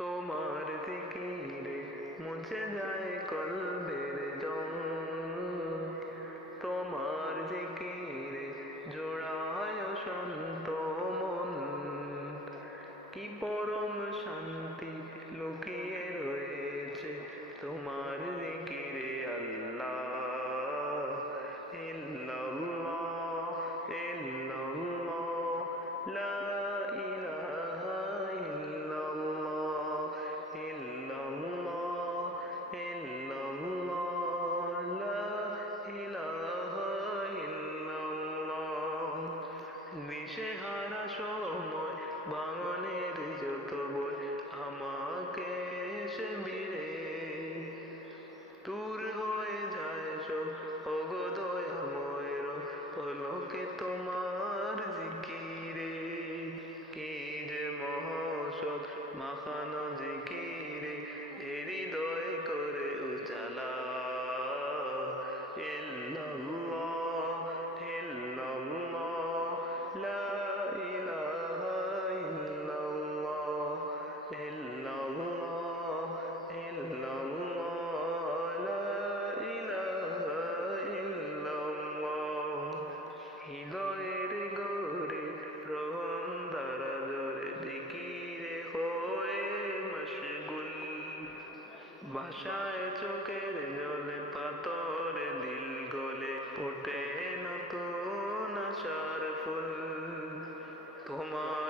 তোমার জিকিরে মুছে যায় কলবের জং, তোমার জিকিরে জোড়ায় শান্ত মন। কি পরম শান্তি লুকিয়ে রয়েছে তোমার জিকিরে আল্লাহ। ইল্লাল্লাহ ইল্লাল্লাহ লা ইলাহা ইল্লাল্লাহ ইল্লাল্লাহ ইল্লাল্লাহ লা ইলাহা ইল্লাল্লাহ। দিশেহারা সময় ভাঙনের যত বই আমাকে এসে মিলে, দূর হয়ে যায় সব ওগো দয়াময়ের পলকে তোমার জিকিরে। কি যে মহসব মাখানো জিকিরে এ হৃদয় করে উজালা। ইল্লাল্লাহ ইল্লাল্লাহ লা ইলাহা ইল্লাল্লাহ ইল্লাল্লাহ ইল্লাল্লাহ লা ইলাহা ইল্লাল্লাহ। হৃদয়ের গরে রহম ধারা জোরে জিকিরে হয়ে মশগুল, ভাষায় চোখের জলে পাথরে দিল গলে ওঠে নতুন আশার ফুল। তোমার